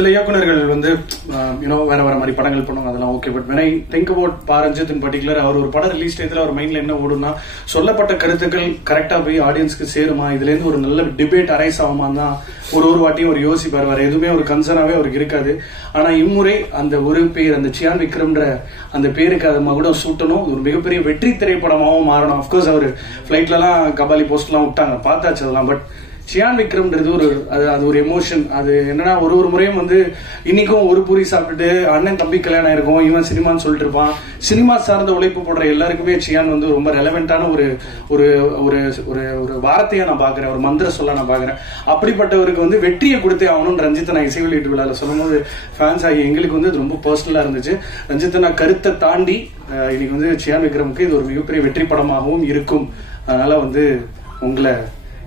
சில இயக்குனர்கள் வந்து வேற வேற மாதிரி படங்கள் பண்ணுவாங்க, அதெல்லாம் okay. But when I think about பா ரஞ்சித் இன் பர்டிகுலர், அவர் ஒரு படம் ரிலீஸ் டேத்துல அவர் மைண்ட்ல என்ன ஓடுனா, சொல்லப்பட்ட கருத்துக்கள் கரெக்டா போய் ஆடியன்ஸ்க்கு சேருமா, இதுல இருந்து ஒரு நல்ல டிபேட் அரைஸ் ஆகுமா தான் ஒரு வாட்டியும் ஒரு யோசிப்பார். வேற எதுவுமே ஒரு கன்சர்னாவே அவருக்கு இருக்காது. ஆனா இம்முறை அந்த ஒரு பேர், அந்த சியான் விக்ரம்ன்ற அந்த பேருக்கு அது மகுடம் சூட்டணும், ஒரு மிகப்பெரிய வெற்றி திரைப்படமாகவும் மாறணும். அப்கோர்ஸ் அவர் பிளைட்ல எல்லாம் கபாலி போஸ்ட் எல்லாம் விட்டாங்க, பார்த்தாச்சு அதெல்லாம். பட் சியான் விக்ரம்ன்றது அது ஒரு எமோஷன். அது என்னன்னா, ஒரு முறையும் வந்து இன்னைக்கும் ஒரு பூரி சாப்பிட்டுட்டு அண்ணன் தம்பி கல்யாணம் இருக்கும், இவன் சினிமான்னு சொல்லிட்டு இருப்பான். சினிமா சார்ந்த உழைப்பு போடுற எல்லாருக்குமே சியான் வந்து ரொம்ப ரெலவென்டான ஒரு ஒரு ஒரு வார்த்தையா நான் பாக்குறேன், ஒரு மந்திர சொல்ல நான் பாக்குறேன். அப்படிப்பட்டவருக்கு வந்து வெற்றியை கொடுத்தே ஆகணும்னு ரஞ்சித்தை நான் இசை வெளியீட்டு விழால சொல்லும் போது ஃபேன்ஸ் ஆகி எங்களுக்கு வந்து ரொம்ப பர்சனலா இருந்துச்சு. ரஞ்சித்தை நான் கருத்தை தாண்டி இன்னைக்கு வந்து சியான் விக்ரமுக்கு இது ஒரு மிகப்பெரிய வெற்றி படமாகவும் இருக்கும். அதனால வந்து உங்களை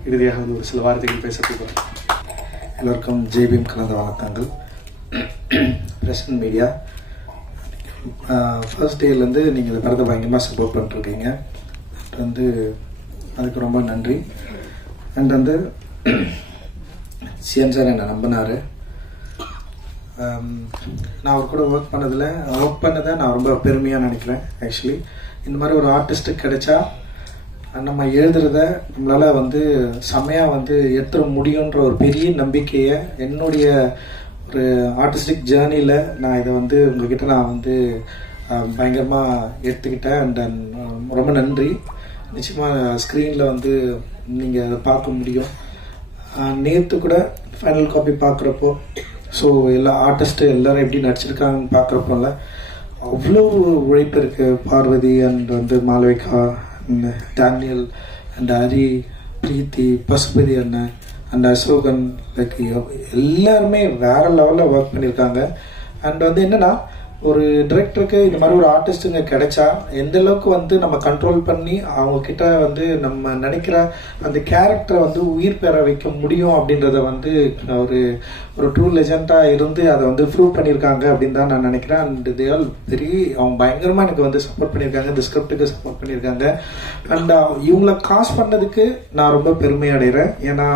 இறுதியாக வந்து ஒரு சில வார்த்தைகள் பேச போகிறேன். எல்லோருக்கும் ஜேபிஎம் கலந்த வணக்கங்கள். பிரசன்ட் மீடியா ஃபர்ஸ்ட் டேலேருந்து நீங்கள் இந்த படத்தை பயங்கரமாக சப்போர்ட் பண்ணிருக்கீங்க. வந்து அதுக்கு ரொம்ப நன்றி. அண்ட் வந்து சிஎம் சார் என்னை நம்பினார். நான் அவர் கூட ஒர்க் பண்ணதை நான் ரொம்ப பெருமையாக நினைக்கிறேன். ஆக்சுவலி இந்த மாதிரி ஒரு ஆர்டிஸ்ட்டுக்கு கிடைச்சா நம்ம எழுதுறத நம்மளால வந்து செம்மையா வந்து எடுத்துட முடியுன்ற ஒரு பெரிய நம்பிக்கையை என்னுடைய ஒரு ஆர்டிஸ்டிக் ஜேர்னியில் நான் இதை வந்து உங்ககிட்ட நான் வந்து பயங்கரமா எடுத்துக்கிட்டேன். அண்ட் ரொம்ப நன்றி. நிச்சயமா ஸ்க்ரீனில் வந்து நீங்கள் அதை பார்க்க முடியும். நேற்று கூட ஃபைனல் காப்பி பார்க்குறப்போ, ஸோ எல்லா ஆர்டிஸ்ட்டு எல்லாரும் எப்படி நடிச்சிருக்காங்கன்னு பார்க்குறப்போல அவ்வளோ உழைப்பு இருக்கு. பார்வதி அண்ட் வந்து மாளவிகா, டேனியல் அண்ட் ஹரி, பிரீத்தி, பசுபதி அண்ணன் அண்ட் அசோகன், லைக் எல்லாருமே வேற லெவலில் ஒர்க் பண்ணியிருக்காங்க. அண்ட் வந்து என்னன்னா, ஒரு டிரெக்டருக்கு இந்த மாதிரி ஒரு ஆர்டிஸ்ட்டுங்க கிடைச்சா எந்த அளவுக்கு வந்து நம்ம கண்ட்ரோல் பண்ணி அவங்க கிட்ட வந்து நம்ம நினைக்கிற அந்த கேரக்டரை வந்து உயிர் பெற வைக்க முடியும் அப்படின்றத வந்து ஒரு ட்ரூ லெஜெண்டா இருந்து அதை வந்து ப்ரூவ் பண்ணியிருக்காங்க அப்படின்னு தான் நான் நினைக்கிறேன். அண்ட் தே ஆல் அவங்க பயங்கரமா எனக்கு வந்து சப்போர்ட் பண்ணியிருக்காங்க, இந்த ஸ்கிரிப்டுக்கு சப்போர்ட் பண்ணியிருக்காங்க. அண்ட் இவங்களை காசு பண்ணதுக்கு நான் ரொம்ப பெருமை அடைகிறேன். ஏன்னா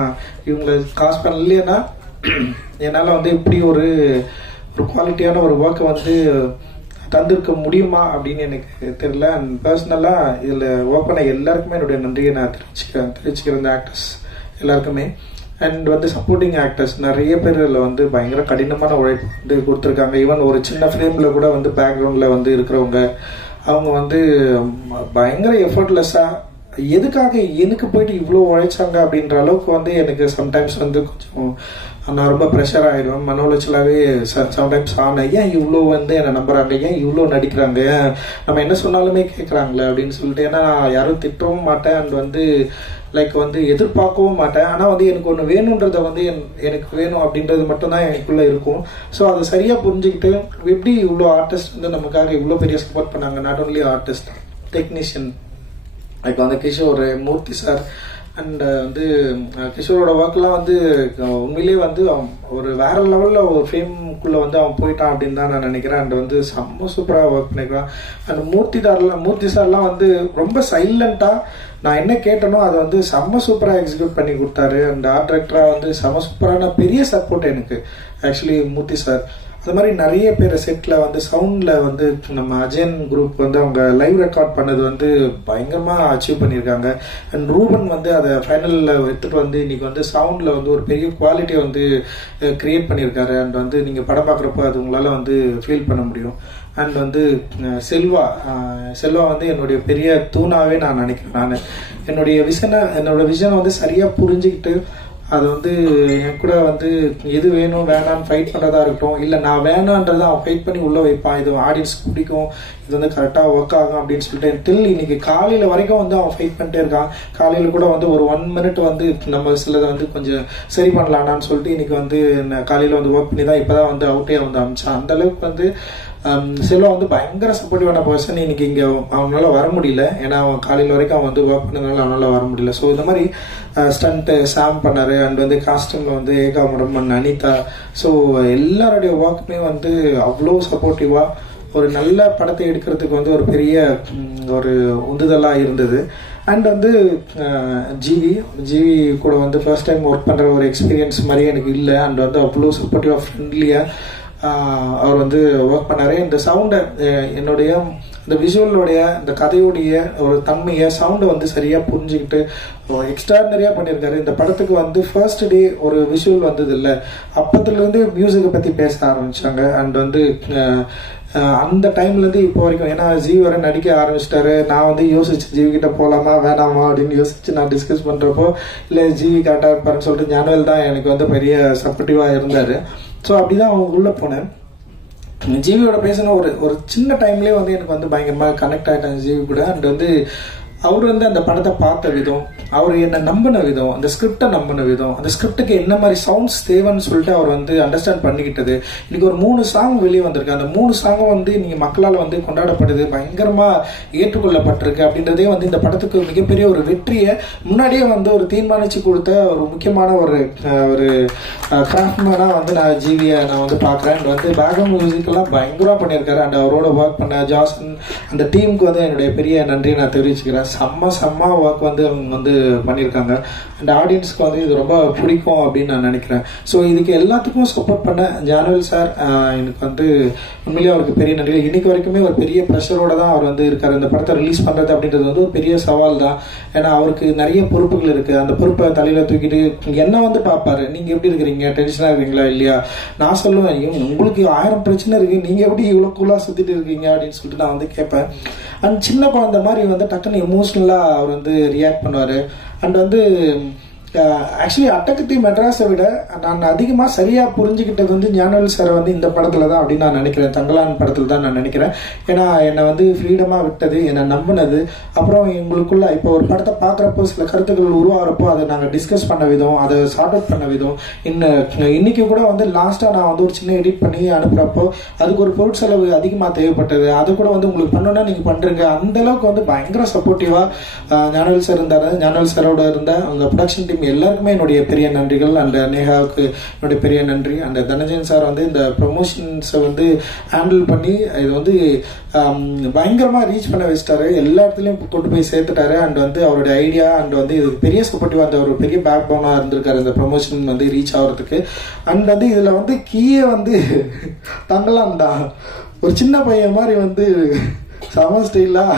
இவங்களை காசு பண்ணலைன்னா என்னால் வந்து இப்படி ஒரு குவாலிட்டியான ஒரு ஒர்க்கை வந்து தந்திருக்க முடியுமா அப்படின்னு எனக்கு தெரியல. அண்ட் பர்சனலாக இதில் ஒர்க் பண்ண எல்லாருக்குமே என்னுடைய நன்றியை நான் தெரிவிச்சுக்கிறேன், இந்த ஆக்டர்ஸ் எல்லாருக்குமே. அண்ட் வந்து சப்போர்ட்டிங் ஆக்டர்ஸ் நிறைய பேர் இதில் வந்து பயங்கர கடினமான உழைப்பு வந்து கொடுத்துருக்காங்க. ஈவன் ஒரு சின்ன ஃப்ரேமில் கூட வந்து பேக்ரவுண்டில் வந்து இருக்கிறவங்க அவங்க வந்து பயங்கர எஃபர்ட்லெஸ்ஸாக எதுக்காக எனக்கு போயிட்டு இவ்வளோ உழைச்சாங்க அப்படின்ற அளவுக்கு வந்து எனக்கு சம்டைம்ஸ் வந்து கொஞ்சம் நான் ரொம்ப ப்ரெஷர் ஆகிடுவேன், மன உளைச்சலாகவே சம்டைம்ஸ் ஆனேன். ஏன் இவ்வளோ வந்து என்னை நம்புறாங்க, ஏன் இவ்வளோ நடிக்கிறாங்க, நம்ம என்ன சொன்னாலுமே கேட்குறாங்களே அப்படின்னு சொல்லிட்டு. ஏன்னா யாரும் திட்டவும் மாட்டேன் அண்ட் வந்து லைக் வந்து எதிர்பார்க்கவும் மாட்டேன். ஆனால் வந்து எனக்கு ஒன்று வேணுன்றதை வந்து எனக்கு வேணும் அப்படின்றது மட்டும்தான் எனக்குள்ளே இருக்கும். ஸோ அதை சரியாக புரிஞ்சுக்கிட்டு எப்படி இவ்வளோ ஆர்டிஸ்ட் வந்து நமக்காக இவ்வளோ பெரிய சப்போர்ட் பண்ணாங்க. Not only artist, technician like வந்து கிஷோர், மூர்த்தி சார். அண்ட் வந்து கிஷோரோட ஒர்க்லாம் வந்து உண்மையிலேயே வந்து ஒரு வேற லெவலில் ஒரு ஃபேம்குள்ளே வந்து அவன் போயிட்டான் அப்படின்னு தான் நான் நினைக்கிறேன். அண்ட் வந்து செம்ம சூப்பராக ஒர்க் பண்ணிக்கிறான். அண்ட் மூர்த்தி சார்லாம் வந்து ரொம்ப சைலண்டாக நான் என்ன கேட்டனோ அதை வந்து செம்ம சூப்பராக எக்ஸிக்யூட் பண்ணி கொடுத்தாரு. அண்ட் ஆர்ட் டைரக்டராக வந்து செம்ம சூப்பரான பெரிய சப்போர்ட் எனக்கு ஆக்சுவலி மூர்த்தி சார். அது மாதிரி நிறைய பேர் செட்டில் வந்து சவுண்டில் வந்து நம்ம அஜயன் குரூப் வந்து அவங்க லைவ் ரெக்கார்ட் பண்ணது வந்து பயங்கரமாக அச்சீவ் பண்ணியிருக்காங்க. அண்ட் ரூபன் வந்து அதை ஃபைனலில் எடுத்துகிட்டு வந்து இன்னைக்கு வந்து சவுண்டில் வந்து ஒரு பெரிய குவாலிட்டியை வந்து கிரியேட் பண்ணியிருக்காரு. அண்ட் வந்து நீங்கள் படம் பார்க்குறப்போ அது உங்களால் வந்து ஃபீல் பண்ண முடியும். அண்ட் வந்து செல்வா வந்து என்னுடைய பெரிய தூணாவே நான் நினைக்கிறேன். நான் என்னோட விஷனை வந்து சரியாக புரிஞ்சுக்கிட்டு அது வந்து என் கூட வந்து எது வேணும் வேணான்னு ஃபைட் பண்ணுறதா இருக்கட்டும், இல்லை நான் வேணான்றதை அவன் ஃபைட் பண்ணி உள்ளே வைப்பான், இது ஆடியன்ஸ்க்கு பிடிக்கும், இது வந்து கரெக்டாக ஒர்க் ஆகும் அப்படின்னு சொல்லிட்டு டில் இன்னைக்கு காலையில் வரைக்கும் வந்து அவன் ஃபைட் பண்ணிட்டே இருக்கான். காலையில் கூட வந்து ஒரு 1 minute வந்து நம்ம சிலதை வந்து கொஞ்சம் சரி பண்ணலான்னு சொல்லிட்டு இன்னைக்கு வந்து காலையில் வந்து ஒர்க் பண்ணி தான் இப்போ தான் வந்து அவுட்டே வந்து அமிச்சான். அந்த அளவுக்கு வந்து செல்வா வந்து பயங்கர சப்போர்ட்டிவான பர்சன். இன்னைக்கு இங்கே அவனால வர முடியல, ஏன்னா அவன் காலையில் வரைக்கும் அவன் வந்து ஒர்க் பண்ணதுனால அவனால வர முடியல. ஸோ இந்த மாதிரி ஸ்டண்ட் சாம் பண்ணாரு. அண்ட் வந்து காஸ்டியூம்ல வந்து ஏகாமுடன் அனிதா. ஸோ எல்லாருடைய ஒர்க்குமே வந்து அவ்வளோ சப்போர்ட்டிவா ஒரு நல்ல படத்தை எடுக்கிறதுக்கு வந்து ஒரு பெரிய ஒரு உந்துதலா இருந்தது. அண்ட் வந்து ஜிவி கூட வந்து ஃபர்ஸ்ட் டைம் ஒர்க் பண்ற ஒரு எக்ஸ்பீரியன்ஸ் மாதிரி எனக்கு இல்லை. அண்ட் வந்து அவ்வளோ சப்போர்ட்டிவா ஃப்ரெண்ட்லியா அவர் வந்து ஒர்க் பண்ணாரு. இந்த சவுண்டை என்னுடைய இந்த விஷுவலோடைய இந்த கதையுடைய ஒரு தன்மையை சவுண்டை வந்து சரியா புரிஞ்சுக்கிட்டு எக்ஸ்ட்ராடனரியா பண்ணியிருக்காரு. இந்த படத்துக்கு வந்து ஃபர்ஸ்ட் டே ஒரு விஷுவல் வந்தது இல்லை, அப்பத்துல இருந்து மியூசிக்கை பத்தி பேச ஆரம்பிச்சாங்க. அண்ட் வந்து அந்த டைம்ல இருந்து இப்போ வரைக்கும், ஏன்னா ஜிவி வர நடிக்க ஆரம்பிச்சிட்டாரு. நான் வந்து யோசிச்சு ஜிவி கிட்ட போலாமா வேணாமா அப்படின்னு யோசிச்சு நான் டிஸ்கஸ் பண்றப்போ இல்ல ஜிவி கரெக்டா இருப்பாருன்னு சொல்லிட்டு ஞானவேல் தான் எனக்கு வந்து பெரிய சப்போர்ட்டிவா இருந்தாரு. ஸோ அப்படிதான் அவங்க உள்ள போனேன். ஜிவியோட பேசணும் ஒரு சின்ன டைம்லயே வந்து எனக்கு வந்து பயங்கரமா கனெக்ட் ஆயிட்டாங்க ஜிவி கூட. அண்ட் வந்து அவர் வந்து அந்த படத்தை பார்த்த விதம், அவர் என்ன நம்பின விதம், அந்த ஸ்கிரிப்டை நம்பின விதம், அந்த ஸ்கிரிப்டுக்கு என்ன மாதிரி சவுண்ட்ஸ் தேவைன்னு சொல்லிட்டு அவர் வந்து அண்டர்ஸ்டாண்ட் பண்ணிக்கிட்டது. இன்னைக்கு ஒரு 3 சாங் வெளியே வந்திருக்கு. அந்த 3 சாங்கும் வந்து நீங்க மக்களால் வந்து கொண்டாடப்படுது, பயங்கரமா ஏற்றுக்கொள்ளப்பட்டிருக்கு. அப்படின்றதே வந்து இந்த படத்துக்கு மிகப்பெரிய ஒரு வெற்றியை முன்னாடியே வந்து ஒரு தீர்மானிச்சு கொடுத்த ஒரு முக்கியமான ஒரு கிராஃப்ட்மேனா வந்து நான் ஜிவியை நான் வந்து பாக்குறேன். வந்து பேக்ரவுண்ட் மியூசிக் எல்லாம் பயங்கரமா பண்ணியிருக்காரு. அண்ட் அவரோட ஒர்க் பண்ண ஜாசன் அந்த டீமுக்கு வந்து என்னுடைய பெரிய நன்றியை நான் தெரிவிச்சுக்கிறேன். செம்ம ஒர்க் வந்து அவங்க வந்து பண்ணியிருக்காங்க. அண்ட் ஆடியன்ஸ்க்கு வந்து இது ரொம்ப பிடிக்கும் அப்படின்னு நான் நினைக்கிறேன். ஸோ இதுக்கு எல்லாத்துக்கும் சப்போர்ட் பண்ண ஞானவேல் சார் எனக்கு வந்து உண்மையிலேயே அவருக்கு பெரிய நன்றி. இன்னைக்கு வரைக்குமே ஒரு பெரிய ப்ரெஷரோட தான் அவர் வந்து இருக்காரு. இந்த படத்தை ரிலீஸ் பண்றது அப்படின்றது வந்து ஒரு பெரிய சவால் தான். ஏன்னா அவருக்கு நிறைய பொறுப்புகள் இருக்கு. அந்த பொறுப்பை தலையில தூக்கிட்டு என்ன வந்து பார்ப்பாரு, நீங்க எப்படி இருக்கிறீங்க, டென்ஷனா இருக்கீங்களா இல்லையா. நான் சொல்லுவேன் உங்களுக்கு 1000 பிரச்சனை இருக்கு, நீங்க எப்படி இவ்வளவு கூலா சுத்திட்டு இருக்கீங்க அப்படின்னு சொல்லிட்டு நான் வந்து கேட்பேன். அண்ட் சின்ன குழந்தை மாதிரி வந்து டக்குன்னு எமோஷனலா அவர் வந்து ரியாக்ட் பண்ணுவாரு. அண்ட் வந்து ஆக்சுவலி அட்டகத்தி மெட்ராஸை விட நான் அதிகமா சரியா புரிஞ்சுக்கிட்டது வந்து ஞானவேல் சார் வந்து இந்த படத்துல தான் அப்படின்னு நான் நினைக்கிறேன். தங்கலான் படத்துல தான் நான் நினைக்கிறேன். ஏன்னா என்னை வந்து ஃப்ரீடமா விட்டது, என்னை நம்பினது, அப்புறம் எங்களுக்குள்ள இப்போ ஒரு படத்தை பாக்குறப்போ சில கருத்துக்கள் உருவாகிறப்போ அதை நாங்கள் டிஸ்கஸ் பண்ண விதம், அதை சார்ட் அவுட் பண்ண விதம். இன்னைக்கு கூட வந்து லாஸ்டா நான் வந்து ஒரு சின்ன எடிட் பண்ணி அனுப்புறப்போ அதுக்கு ஒரு பொருட்செலவு அதிகமா தேவைப்பட்டது. அது கூட வந்து உங்களுக்கு பண்ணணும்னா நீங்க பண்றீங்க. அந்த அளவுக்கு வந்து பயங்கர சப்போர்ட்டிவா ஞானவேல் சார் இருந்தாரு. ஞானவேல் சாரோட இருந்த அந்த ப்ரொடக்ஷன் டீம் எல்லாருக்குமே என்னுடைய பெரிய நன்றிகள். அந்த நேஹாவுக்கு என்னுடைய பெரிய நன்றி. அந்த தனஞ்சயன் சார் வந்து இந்த ப்ரொமோஷன்ஸை வந்து ஹேண்டில் பண்ணி இது வந்து பயங்கரமா ரீச் பண்ண வச்சிட்டாரு. எல்லா இடத்துலயும் கொண்டு போய் சேர்த்துட்டாரு. அண்ட் வந்து அவருடைய ஐடியா அண்ட் வந்து இது பெரிய சப்போர்ட்டிவா அந்த ஒரு பெரிய பேக் போனா இருந்திருக்காரு இந்த ப்ரொமோஷன் வந்து ரீச் ஆகிறதுக்கு. அண்ட் வந்து இதுல வந்து கீயே வந்து தங்கலாம் தான் ஒரு சின்ன பையன் மாதிரி வந்து சம ஸ்டைலா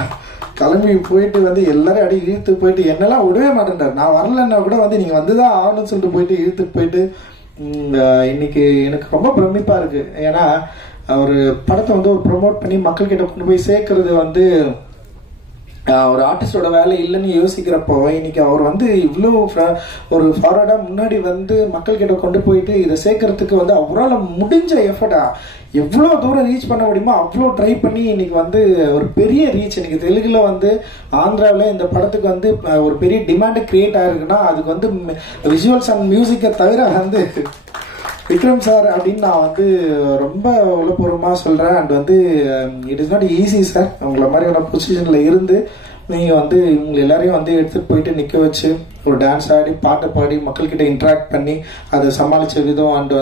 கிளம்பி போயிட்டு வந்து எல்லாரும் அடி இழுத்து போயிட்டு என்னெல்லாம் விடவே மாட்டேன்டார். நான் வரலன்னா கூட வந்து நீங்க வந்துதான் ஆகணும்னு சொல்லிட்டு போயிட்டு இழுத்துட்டு போயிட்டு இன்னைக்கு எனக்கு ரொம்ப பிரமிப்பா இருக்கு. ஏன்னா ஒரு படத்தை வந்து ஒரு ப்ரொமோட் பண்ணி மக்கள் கிட்ட கொண்டு போய் சேர்க்கறது வந்து ஒரு ஆர்டிஸ்டோட வேலை இல்லைன்னு யோசிக்கிறப்போ இன்னைக்கு அவர் வந்து இவ்வளோ ஒரு ஃபார்வர்டா முன்னாடி வந்து மக்கள் கிட்ட கொண்டு போயிட்டு இதை சேர்க்கறதுக்கு வந்து அவரால் முடிஞ்ச எஃபர்ட்டா எவ்வளோ தூரம் ரீச் பண்ண முடியுமோ அவ்வளோ ட்ரை பண்ணி இன்னைக்கு வந்து ஒரு பெரிய ரீச். இன்னைக்கு தெலுங்குல வந்து ஆந்திராவில் இந்த படத்துக்கு வந்து ஒரு பெரிய டிமாண்ட் கிரியேட் ஆயிருக்குன்னா அதுக்கு வந்து விஷுவல்ஸ் அண்ட் மியூசிக்கை தவிர வந்து விக்ரம் சார் அப்படின்னு நான் வந்து ரொம்ப உளப்பூர்வமா சொல்றேன். அண்ட் வந்து it is not easy sir. உங்களை மாதிரியான பொசிஷன்ல இருந்து நீங்க வந்து இவங்க எல்லாரையும் வந்து எடுத்துட்டு போயிட்டு நிக்க வச்சு ஒரு டான்ஸ் ஆடி பாட்டை பாடி மக்கள்கிட்ட இன்ட்ராக்ட் பண்ணி அதை சமாளிச்ச விதம் அண்ட்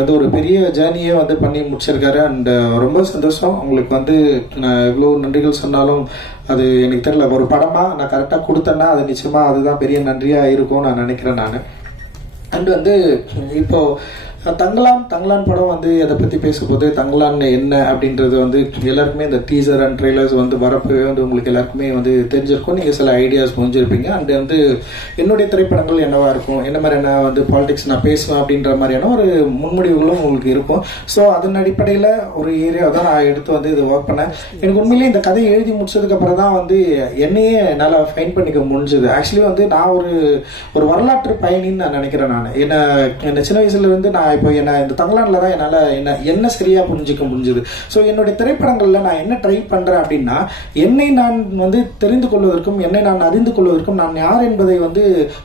வந்து ஒரு பெரிய ஜேர்னியே வந்து பண்ணி முடிச்சிருக்காரு. அண்ட் ரொம்ப சந்தோஷம். உங்களுக்கு வந்து நான் எவ்வளோ நன்றிகள் சொன்னாலும் அது எனக்கு தெரியல. ஒரு படமா நான் கரெக்டா கொடுத்தேன்னா அது நிச்சயமா அதுதான் பெரிய நன்றியா இருக்கும் நான் நினைக்கிறேன் நான். அண்ட் வந்து இப்போ தங்கலான் படம் வந்து அதை பத்தி பேசும்போது தங்கலான் என்ன அப்படின்றது வந்து எல்லாருக்குமே இந்த டீசர் அண்ட் ட்ரெய்லர்ஸ் வந்து வரப்பவே வந்து உங்களுக்கு எல்லாருக்குமே வந்து தெரிஞ்சிருக்கும். நீங்க சில ஐடியாஸ் புரிஞ்சிருப்பீங்க. அண்ட் வந்து என்னுடைய திரைப்படங்கள் என்னவா இருக்கும், என்ன மாதிரியான வந்து பாலிடிக்ஸ் நான் பேசுவேன் அப்படின்ற மாதிரியான ஒரு முன்முடிவுகளும் உங்களுக்கு இருக்கும். ஸோ அதன் அடிப்படையில ஒரு ஏரியா தான் நான் எடுத்து வந்து இது ஒர்க் பண்ணேன். எனக்கு உண்மையிலேயே இந்த கதையை எழுதி முடிச்சதுக்கு அப்புறம் தான் வந்து என்னையே என்னால் ஃபைன் பண்ணிக்க முடிஞ்சது. ஆக்சுவலி வந்து நான் ஒரு வரலாற்று பயணின்னு நான் நினைக்கிறேன். நான் என்ன சின்ன வயசுல இருந்து நான் இப்போ என்ன இந்த தங்கலான்ல தான் என்னால என்ன சரியா புரிஞ்சுக்க முடிஞ்சது. ஸோ என்னுடைய திரைப்படங்கள்ல நான் என்ன ட்ரை பண்றேன் அப்படின்னா என்னை நான் வந்து தெரிந்து கொள்வதற்கும் என்னை நான் அறிந்து கொள்வதற்கும் நான் யார் என்பதை வந்து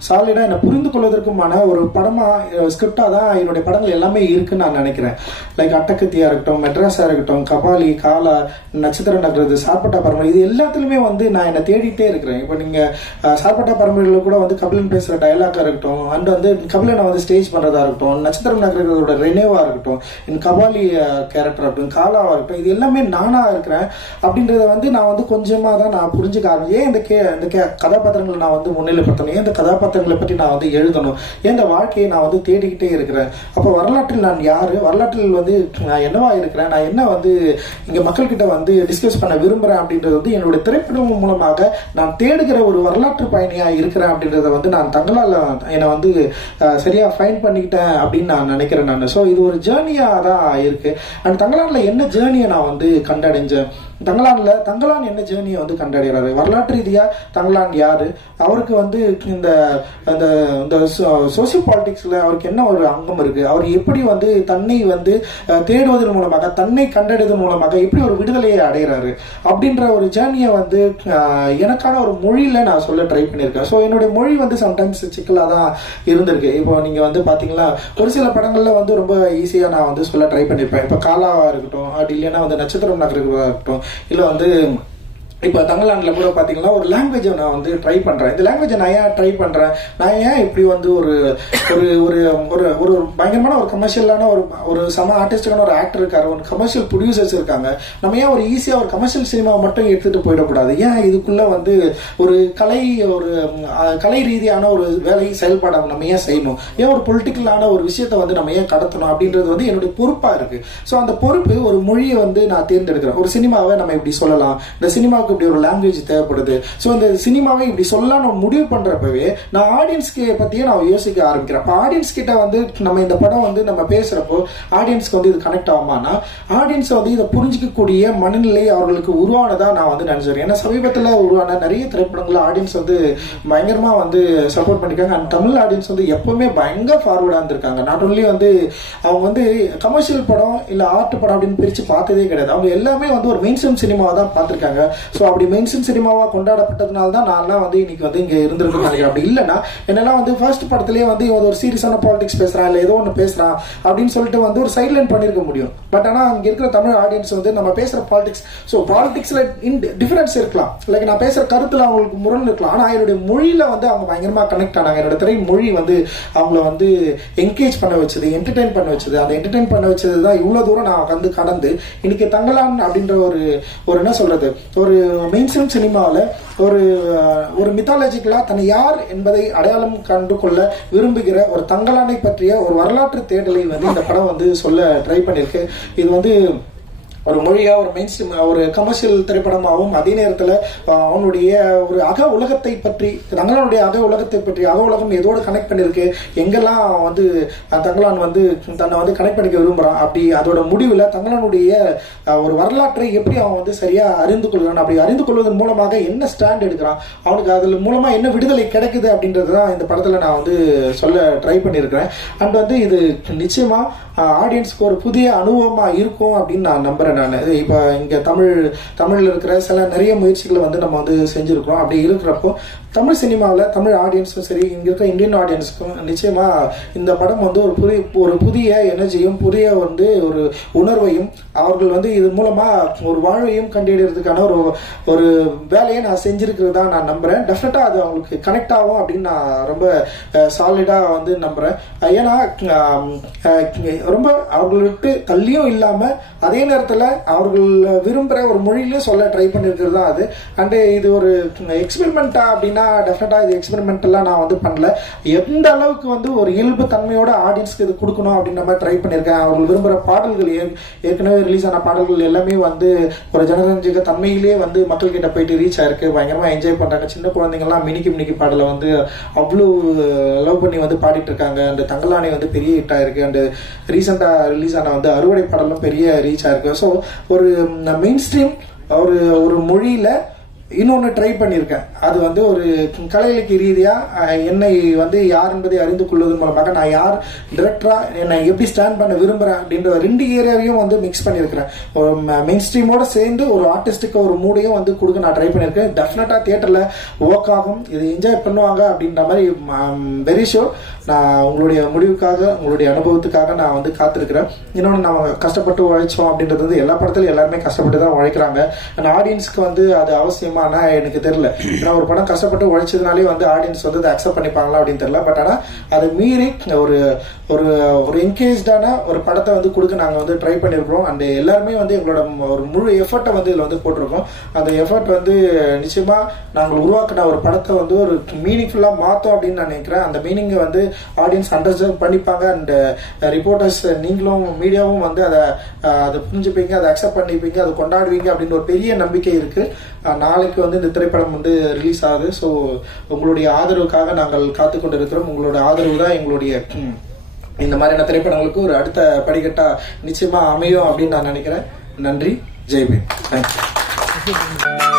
சாலிடா என்னை புரிந்து கொள்வதற்குமான ஒரு படமா ஸ்கிரிப்டா தான் என்னுடைய படங்கள் எல்லாமே இருக்குன்னு நான் நினைக்கிறேன். லைக் அட்டகத்தியா இருக்கட்டும், மெட்ராஸா இருக்கட்டும், கபாலி, காலா, நட்சத்திரம் நகர்றது, சார்பட்டா பரம்பரை, இது எல்லாத்துலயுமே வந்து நான் என்ன தேடிட்டே இருக்கிறேன். இப்போ நீங்க சார்பட்டா பரம்பரையில கூட வந்து கபிலன் பேசுற டயலாக்கா இருக்கட்டும், அண்ட் வந்து கபிலனை வந்து ஸ்டேஜ் பண்றதா இருக்கட்டும், நட்சத்திரம் நகர் கதாபாத்திரங்களோட ரெனேவா இருக்கட்டும், என் கபாலி கேரக்டர் இருக்கட்டும், காலாவா இருக்கட்டும், இது எல்லாமே நானா இருக்கிறேன் அப்படின்றத வந்து நான் வந்து கொஞ்சமா தான் நான் புரிஞ்சுக்க ஆரம்பிச்சேன். ஏன் இந்த கதாபாத்திரங்களை நான் வந்து முன்னிலைப்படுத்தணும், ஏன் இந்த கதாபாத்திரங்களை பற்றி நான் வந்து எழுதணும், ஏன் இந்த வாழ்க்கையை நான் வந்து தேடிக்கிட்டே இருக்கிறேன். அப்போ வரலாற்றில் நான் யாரு, வரலாற்றில் வந்து நான் என்னவா இருக்கிறேன், நான் என்ன வந்து இங்க மக்கள் கிட்ட வந்து டிஸ்கஸ் பண்ண விரும்புறேன் அப்படின்றது வந்து என்னுடைய திரைப்படம் மூலமாக நான் தேடுகிற ஒரு வரலாற்று பயணியா இருக்கிறேன் அப்படின்றத வந்து நான் தங்களால் என்னை வந்து சரியா ஃபைன் பண்ணிக்கிட்டேன் அப்படின்னு நான் நினைக்கிறேன் நான். ஸோ இது ஒரு ஜேர்னியா தான் இருக்கு. அண்ட் தங்களான்ல என்ன ஜேர்னியை நான் வந்து கண்டடைஞ்சேன், தங்கலான் என்ன ஜேர்னியை வந்து கண்டடைகிறாரு, வரலாற்று ரீதியா தங்கலான் யாரு, அவருக்கு வந்து இந்த சோசியல் பாலிடிக்ஸ்ல அவருக்கு என்ன ஒரு அங்கம் இருக்கு, அவர் எப்படி வந்து தன்னை வந்து தேடுவதன் மூலமாக, தன்னை கண்டடைவதன் மூலமாக எப்படி ஒரு விடுதலையை அடைகிறாரு அப்படின்ற ஒரு ஜேர்னியை வந்து எனக்கான ஒரு மொழியில நான் சொல்ல ட்ரை பண்ணியிருக்கேன். ஸோ என்னுடைய மொழி வந்து சம்டைம்ஸ் சிக்கலாக தான் இருந்திருக்கு. இப்போ நீங்க வந்து பாத்தீங்கன்னா ஒரு சில படங்கள்ல வந்து ரொம்ப ஈஸியா நான் வந்து சொல்ல ட்ரை பண்ணியிருப்பேன். இப்போ காலாவா இருக்கட்டும், அப்படி இல்லைன்னா வந்து நட்சத்திரம் நகரா இருக்கட்டும், இல்ல வந்து இப்போ தங்கலான்ல கூட பாத்தீங்கன்னா ஒரு லாங்குவேஜை நான் வந்து ட்ரை பண்றேன். இந்த லாங்குவேஜை நான் ஏன் ட்ரை பண்றேன், நான் ஏன் இப்படி வந்து ஒரு ஒரு ஒரு ஒரு பயங்கரமான ஒரு கமர்ஷியலான ஒரு சம ஆர்டிஸ்டான ஒரு ஆக்டர் இருக்காரு, ஒரு கமர்ஷியல் ப்ரொடியூசர்ஸ் இருக்காங்க, நம்ம ஏன் ஒரு ஈஸியா ஒரு கமர்ஷியல் சினிமா மட்டும் எடுத்துட்டு போயிடக்கூடாது, ஏன் இதுக்குள்ள வந்து ஒரு கலை ரீதியான ஒரு வேலை செயல்பாடு நம்ம ஏன் செய்யணும், ஏன் ஒரு பொலிட்டிக்கலான ஒரு விஷயத்தை வந்து நம்ம ஏன் கடத்தணும் அப்படின்றது வந்து என்னுடைய பொறுப்பா இருக்கு. ஸோ அந்த பொறுப்பு ஒரு மொழியை வந்து நான் தேர்ந்தெடுக்கிறேன். ஒரு சினிமாவை நம்ம இப்படி சொல்லலாம், இந்த சினிமாவுக்கு இப்படி ஒரு லாங்குவேஜ் தேவைப்படுது, சோ இந்த சினிமாவை இப்படி சொல்லலாம் முடிவு பண்றப்பவே நான் ஆடியன்ஸ்க்கு பத்தியே நான் யோசிக்க ஆரம்பிக்கிறேன். அப்ப ஆடியன்ஸ் கிட்ட வந்து நம்ம இந்த படம் வந்து நம்ம பேசுறப்போ ஆடியன்ஸ்க்கு வந்து இது கனெக்ட் ஆகுமானா, ஆடியன்ஸ் வந்து இதை புரிஞ்சிக்கக்கூடிய மனநிலை அவர்களுக்கு உருவானதா நான் வந்து நினைச்சிருக்கேன். ஏன்னா சமீபத்தில் உருவான நிறைய திரைப்படங்கள் ஆடியன்ஸ் வந்து பயங்கரமா வந்து சப்போர்ட் பண்ணிருக்காங்க. அண்ட் தமிழ் ஆடியன்ஸ் வந்து எப்பவுமே பயங்கர ஃபார்வர்டா இருந்திருக்காங்க. நாட் ஒன்லி வந்து அவங்க வந்து கமர்ஷியல் படம் இல்ல ஆர்ட் படம் அப்படின்னு பிரிச்சு பார்த்ததே கிடையாது, அவங்க எல்லாமே வந்து ஒரு மெயின் ஸ்ட்ரீம் சினிமாவை தான் பார்த்திருக்காங்க. ஸோ அப்படி மெயின் ஸ்ட்ரீம் சினிமாவா கொண்டாடப்பட்டதுனால தான் நான் வந்து இன்னைக்கு வந்து இங்க இருந்திருக்குன்னு நினைக்கிறேன். அப்படி இல்லைன்னா என்னெல்லாம் வந்து ஃபர்ஸ்ட் படத்திலேயே வந்து ஒரு சீரியஸான பாலிடிக்ஸ் பேசுறான் இல்ல ஏதோ ஒன்று பேசுறான் அப்படின்னு சொல்லிட்டு வந்து ஒரு சைட்லைன் பண்ணிருக்க முடியும். பட் ஆனா அங்க இருக்கிற தமிழ் ஆடியன்ஸ் வந்து நம்ம பேசுற பாலிடிக்ஸ், ஸோ பாலிடிக்ஸ்ல டிஃபரன்ஸ் இருக்கலாம், லைக் நான் பேசுற கருத்துல அவங்களுக்கு முரண் இருக்கலாம், ஆனா என்னுடைய மொழியில வந்து அவங்க பயங்கரமா கனெக்ட் ஆனாங்க. என்னோட திரை மொழி வந்து அவங்கள வந்து என்கேஜ் பண்ண வச்சது, என்டர்டைன் பண்ண வச்சது. அந்த என்டர்டைன் பண்ண வச்சது தான் இவ்வளவு தூரம் நான் வந்து கடந்து இன்னைக்கு தங்கலான் அப்படின்ற ஒரு என்ன சொல்றது, ஒரு மெயின் ஸ்ட்ரீம் சினிமாவில் ஒரு மித்தாலஜிக்கலா தன்னை யார் என்பதை அடையாளம் கண்டு கொள்ள விரும்புகிற ஒரு தங்கலானை பற்றிய ஒரு வரலாற்று தேடலை வந்து இந்த படம் வந்து சொல்ல ட்ரை பண்ணிருக்கு. இது வந்து ஒரு மொழியா ஒரு மெயின் ஸ்ட்ரீம் ஒரு கமர்ஷியல் திரைப்படமாகவும் அதே நேரத்தில் அவனுடைய ஒரு அக உலகத்தை பற்றி, தங்களானுடைய அக உலகத்தை பற்றி, அக உலகம் எதோடு கனெக்ட் பண்ணிருக்கு, எங்கெல்லாம் வந்து தங்களான் வந்து தன்னை வந்து கனெக்ட் பண்ணிக்க விரும்புறான், அப்படி அதோட முடிவில் தங்களானுடைய ஒரு வரலாற்றை எப்படி அவன் வந்து சரியா அறிந்து கொள்கிறான், அப்படி அறிந்து கொள்வதன் மூலமாக என்ன ஸ்டாண்ட் எடுக்கிறான், அவனுக்கு அதில் மூலமா என்ன விடுதலை கிடைக்குது அப்படின்றது தான் இந்த படத்துல நான் வந்து சொல்ல ட்ரை பண்ணியிருக்கிறேன். அண்ட் வந்து இது நிச்சயமா ஆடியன்ஸ்க்கு ஒரு புதிய அனுபவமா இருக்கும் அப்படின்னு நான் நம்புறேன். நான் இப்ப இங்க தமிழ்ல இருக்கிற சில நிறைய முயற்சிகளை வந்து நம்ம வந்து செஞ்சிருக்கிறோம். அப்படி இருக்கிறப்போ தமிழ் சினிமாவில் தமிழ் ஆடியன்ஸும் சரி, இங்க இருக்க இந்தியன் ஆடியன்ஸுக்கும் நிச்சயமா இந்த படம் வந்து ஒரு புதிய எனர்ஜியும் புதிய வந்து ஒரு உணர்வையும் அவர்கள் வந்து இது மூலமா ஒரு வாழ்வையும் கண்டறியறதுக்கான ஒரு வேலையை நான் செஞ்சிருக்கிறதா நான் நம்புறேன். டெஃபினட்டா அது அவங்களுக்கு கனெக்ட் ஆகும் அப்படின்னு நான் ரொம்ப சாலிடா வந்து நம்புறேன். ஏன்னா ரொம்ப அவர்களுக்கு தள்ளியும் இல்லாம அதே நேரத்துல அவர்கள் விரும்புற ஒரு மொழியிலயும் சொல்ல ட்ரை பண்ணிருக்கிறது தான் அது. அண்ட் இது ஒரு எக்ஸ்பெரிமெண்டா அப்படின்னா டெஃபினட்டா இது எக்ஸ்பெரிமெண்டெல்லாம் நான் வந்து பண்ணல. எந்த அளவுக்கு வந்து ஒரு இயல்பு தன்மையோட ஆடியன்ஸ்க்கு இது கொடுக்கணும் அப்படின்னு நம்ம ட்ரை பண்ணியிருக்கேன். அவர்கள் விரும்புற பாடல்கள் ஏற்கனவே ரிலீஸ் ஆன பாடல்கள் எல்லாமே வந்து ஒரு ஜனரஞ்சக தன்மையிலேயே வந்து மக்கள் கிட்ட போயிட்டு ரீச் ஆயிருக்கு, பயங்கரமா என்ஜாய் பண்றாங்க. சின்ன குழந்தைங்கலாம் மினிக்கி பாடலை வந்து அவ்வளவு லவ் பண்ணி வந்து பாடிட்டு இருக்காங்க. அந்த தங்கலானி வந்து பெரிய ஹிட் ஆயிருக்கு. அண்ட் ரீசெண்டா ரிலீஸ் ஆன வந்து அறுவடை பாடலும் பெரிய ரீச் ஆயிருக்கு. ஸோ ஒரு மெயின் ஸ்ட்ரீம் ஒரு மொழியில இன்னொன்னு ட்ரை பண்ணியிருக்கேன். அது வந்து ஒரு கலை இலக்கிய ரீதியா என்னை வந்து யார் என்பதை அறிந்து கொள்வதன் மூலமாக நான் யார் டைரக்டரா என்னை எப்படி ஸ்டாண்ட் பண்ண விரும்புறேன் அப்படின்ற ரெண்டு ஏரியாவையும் வந்து மிக்ஸ் பண்ணியிருக்கிறேன். ஒரு மெயின் ஸ்ட்ரீமோட சேர்ந்து ஒரு ஆர்டிஸ்டுக்கு ஒரு மூடையும் வந்து கொடுக்க நான் ட்ரை பண்ணியிருக்கேன். டெஃபினட்டா தியேட்டர்ல ஒர்க் ஆகும், இது என்ஜாய் பண்ணுவாங்க அப்படின்ற மாதிரி வெரி ஷோர். நான் உங்களுடைய முடிவுக்காக உங்களுடைய அனுபவத்துக்காக நான் வந்து காத்திருக்கிறேன். இன்னொன்று நம்ம கஷ்டப்பட்டு உழைச்சோம் அப்படின்றது வந்து எல்லா படத்துலையும் எல்லாருமே கஷ்டப்பட்டு தான் உழைக்கிறாங்க. அந்த ஆடியன்ஸ்க்கு வந்து அது அவசியம் விஷயமானா எனக்கு தெரியல. ஏன்னா ஒரு படம் கஷ்டப்பட்டு உழைச்சதுனாலே வந்து ஆடியன்ஸ் வந்து அதை அக்செப்ட் பண்ணிப்பாங்களா அப்படின்னு தெரியல. பட் ஆனா அதை மீறி ஒரு ஒரு ஒரு என்கேஜான ஒரு படத்தை வந்து கொடுக்க நாங்க வந்து ட்ரை பண்ணிருக்கிறோம். அண்ட் எல்லாருமே வந்து எங்களோட ஒரு முழு எஃபர்ட்டை வந்து இதுல வந்து போட்டிருக்கோம். அந்த எஃபர்ட் வந்து நிச்சயமா நாங்கள் உருவாக்கின ஒரு படத்தை வந்து ஒரு மீனிங்ஃபுல்லா மாத்தோம் அப்படின்னு நான் நினைக்கிறேன். அந்த மீனிங்கை வந்து ஆடியன்ஸ் அண்டர்ஸ்டாண்ட் பண்ணிப்பாங்க. அண்ட் ரிப்போர்ட்டர்ஸ் நீங்களும் மீடியாவும் வந்து அதை புரிஞ்சுப்பீங்க, அதை அக்செப்ட் பண்ணிப்பீங்க, அதை கொண்டாடுவீங்க அப்படின்னு ஒரு பெரிய நம்பிக்கை இருக்கு. நாளைக்கு வந்து இந்த திரைப்படம் வந்து ரிலீஸ் ஆகுது. ஸோ உங்களுடைய ஆதரவுக்காக நாங்கள் காத்து கொண்டு இருக்கிறோம். உங்களோட ஆதரவு தான் எங்களுடைய இந்த மாதிரியான திரைப்படங்களுக்கு ஒரு அடுத்த படிக்கட்டா நிச்சயமா அமையும் அப்படின்னு நான் நினைக்கிறேன். நன்றி. ஜெய்பீம். தேங்க்யூ.